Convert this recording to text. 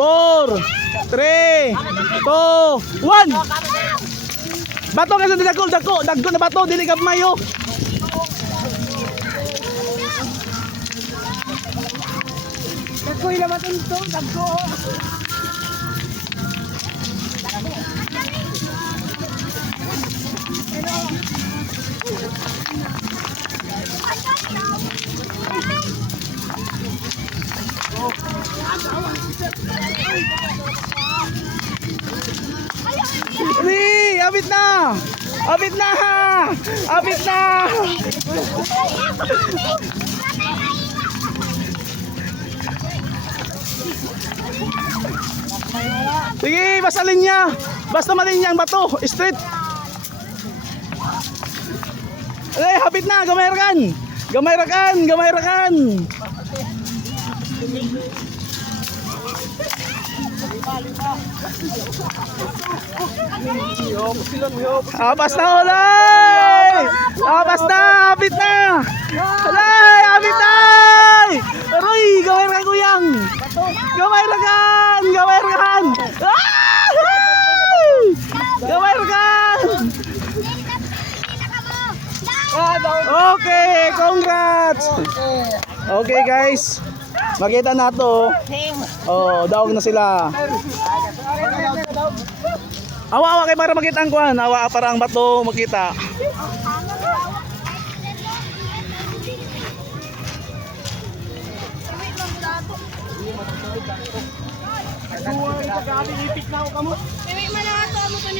3, 2, 1. Bato kasi dagko na bato dili ka mayo. Dagko ila matunto, dagko. Abit na! Abit na! Abit na! Sige, basta linya. Basta malinya ang bato, straight. Habit na, gamay rakan. Gamay rakan, gamay rakan. Abas na ulay! Abas na! Abit na! Ulay! Abit na! Aroy! Gamay rakan kuyang! Gamay rakan! Gamay rakan! Gamay rakan! Okay! Congrats! Okay guys! Makita na to. Oh, daog na sila. Awa kay para makita ang kuan, awa para ang bato makita.